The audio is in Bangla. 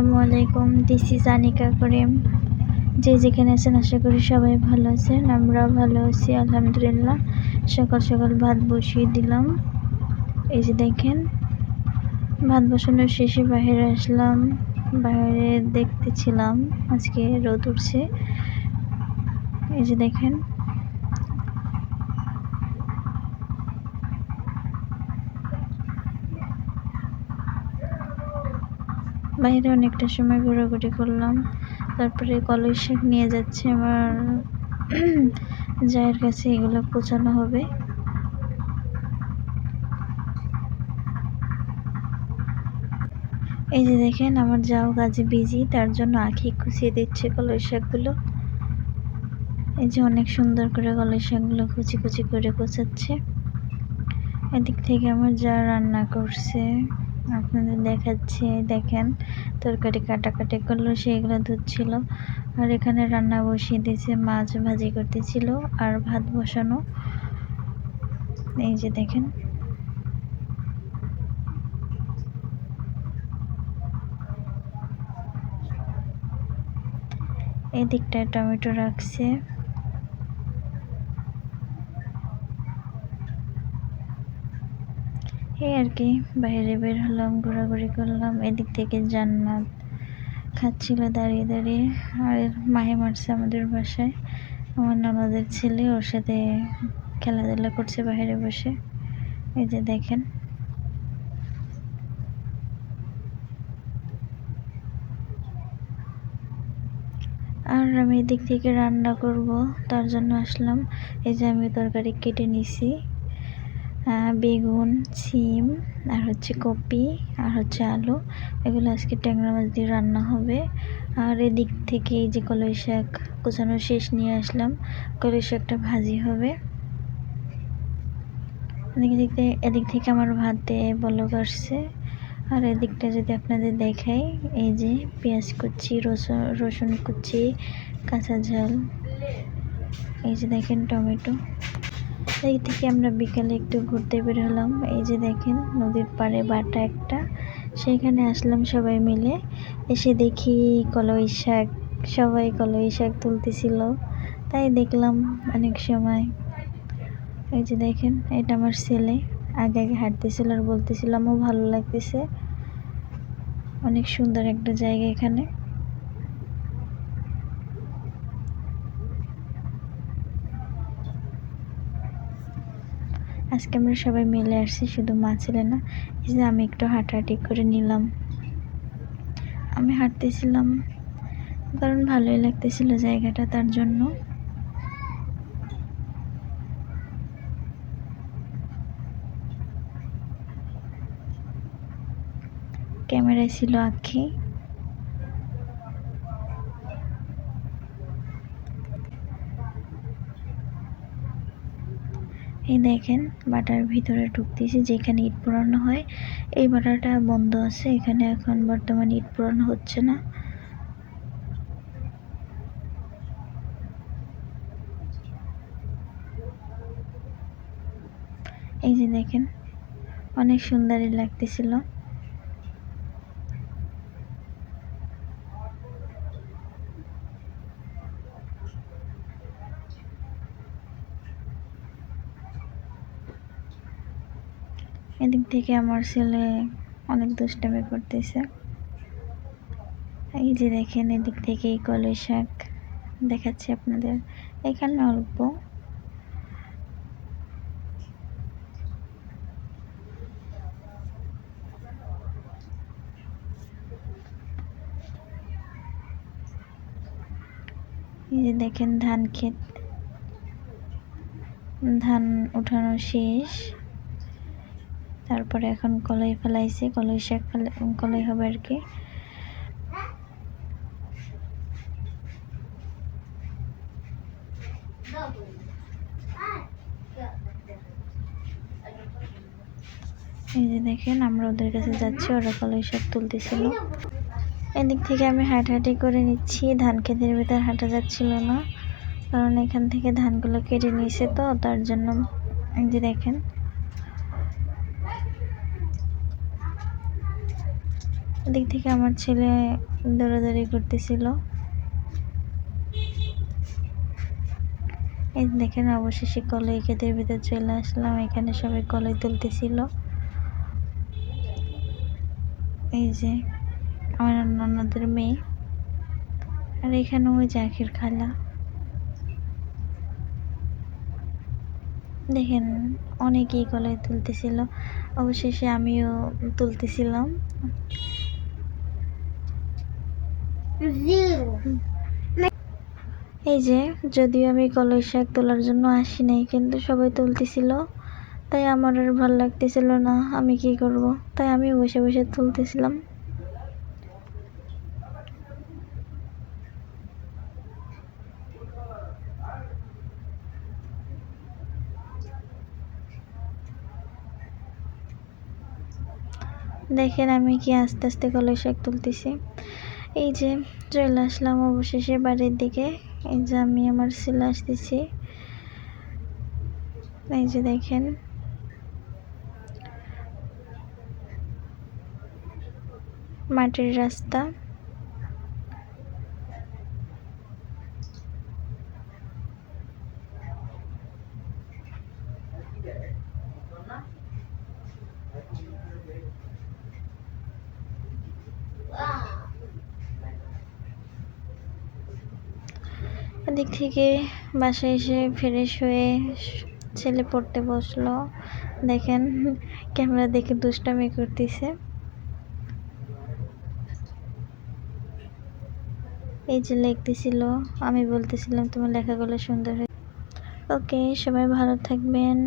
আসসালামু আলাইকুম, দিস ইজ আনিকা করিম। যে যেখানে আছেন আশা করি সবাই ভালো আছেন। আমরাও ভালো আছি আলহামদুলিল্লাহ। সকাল সকাল ভাত বসিয়ে দিলাম। এই যে দেখেন, ভাত বসানোর শেষে বাইরে আসলাম। বাইরে দেখতেছিলাম আজকে রোদ উঠছে। এই যে দেখেন, বাইরে অনেকটা সময় ঘোরাঘুরি করলাম। তারপরে কলই শাক নিয়ে যাচ্ছে আমার জায়ের কাছে, এগুলো পচানো হবে। এই যে দেখেন, আমার যাও কাজে বিজি, তার জন্য আখি কুচিয়ে দিচ্ছে কলই শাকগুলো। এই যে অনেক সুন্দর করে কলই শাকগুলো কুচি কুচি করে কোচাচ্ছে। এদিক থেকে আমার যা রান্না করছে আপনাদের দেখাচ্ছে। দেখেন, তরকারি কাটাকাটি করলো, সেইগুলো ধুচ্ছিল। আর এখানে রান্না বসিয়ে দিয়েছে, মাছ ভাজি করতেছিল আর ভাত বসানো। এই যে দেখেন, এই দিকটায় টমেটো রাখছে। এই আর কি, বাইরে বের হলাম, ঘোরাঘুরি করলাম। এদিক থেকে জান্নাত খাচ্ছিল দাঁড়িয়ে দাঁড়িয়ে। আর মাহি মারছে আমাদের বাসায়, আমার ননদের ছেলে, ওর সাথে খেলাধুলা করছে বাইরে বসে। এই যে দেখেন, আর আমি এদিক থেকে রান্না করব, তার জন্য আসলাম। এই যে আমি তরকারি কেটে নিছি, বেগুন, সিম, আর হচ্ছে কপি, আর হচ্ছে আলু। এগুলো আজকে ট্যাংরা মাছ দিয়ে রান্না হবে। আর এদিক থেকে এই যে কলই শাক কুচানো শেষ, নিয়ে আসলাম। কলই শাকটা ভাজি হবে। এদিক থেকে আমার ভাতে বলক আসছে। আর এদিকটা যদি আপনাদের দেখাই, এই যে পেঁয়াজ কুচি, রসুন কুচি, কাঁচা ঝাল, এই যে দেখেন টমেটো। এই থেকে আমরা বিকালে একটু ঘুরতে বের হলাম। এই যে দেখেন, নদীর পাড়ে বাটা একটা, সেইখানে আসলাম সবাই মিলে। এসে দেখি কলই শাক, সবাই কলই শাক তুলতেছিল, তাই দেখলাম অনেক সময়। এই যে দেখেন, এটা আমার ছেলে আগে আগে হাঁটতেছিল আর বলতেছিল আম্মু ভালো লাগতেছে, অনেক সুন্দর একটা জায়গা এখানে। আজকে আমরা সবাই মিলে আসছি, শুধু মা ছেলে না। এই যে আমি একটু হাঁটাহাঁটি করে নিলাম। আমি হাঁটতেছিলাম কারণ ভালোই লাগতেছিল জায়গাটা, তার জন্য। ক্যামেরায় ছিল আঁখি। এই দেখেন, বাটার ভিতরে ঢুকতেছি, যেখানে ইট পোড়ানো হয়। এই বাটাটা বন্ধ আছে, এখানে এখন বর্তমানে ইট পোড়ানো হচ্ছে না। এই যে দেখেন, অনেক সুন্দরই লাগতেছিল। এদিক থেকে আমার ছেলে অনেক দুষ্টামি করতেছে। এই যে দেখেন, এদিক থেকে এই কলই শাক দেখাচ্ছি আপনাদের, এখানে অল্প। এই যে দেখেন, ধান ক্ষেত, ধান উঠানো শেষ। তারপরে এখন কলাই ফেলাইছে, কলই শাক কলাই হবে আর কি। এই যে দেখেন, আমরা ওদের কাছে যাচ্ছি, ওরা কলই শাক তুলতেছিল। এদিক থেকে আমি হাঁটাহাঁটি করে নিচ্ছি, ধান ক্ষেতের ভিতর হাঁটা যাচ্ছিল না, কারণ এখান থেকে ধানগুলো কেটে নিয়েছে, তো তার জন্য। এই যে দেখেন, এদিক থেকে আমার ছেলে দৌড়াদৌড়ি করতেছিল। এই দেখেন অবশেষে কলাই ক্ষেতের ভিতর চলে আসলাম। এখানে সবাই কলাই তুলতেছিল। এই যে আমার ননদের মেয়ে, আর এখানে ওই জাকির খালা। দেখেন অনেকেই কলাই তুলতেছিল, অবশেষে আমিও তুলতেছিলাম। এই যে যদিও আমি কলাই শাক তোলার জন্য আসি নাই, কিন্তু সবাই তুলতেছিল, তাই আমার আর ভালো লাগতেছিল না, আমি কি করব, তাই আমি বসে বসে তুলতেছিলাম। দেখেন আমি কি আস্তে আস্তে কলাই শাক তুলতেছি। এই যে চলে আসলাম অবশেষে বাড়ির দিকে। এই যে আমি আমার ছেলে আসতেছি। এই যে দেখেন মাটির রাস্তা। এদিক থেকে বাসায় এসে ফ্রেশ হয়ে ছেলে পড়তে বসলো। দেখেন ক্যামেরা দেখে দুষ্টামি করতেছে। এই যে লিখতেছিল, আমি বলতেছিলাম তোমার লেখাগুলো সুন্দর হয়েছে। ওকে, সবাই ভালো থাকবেন।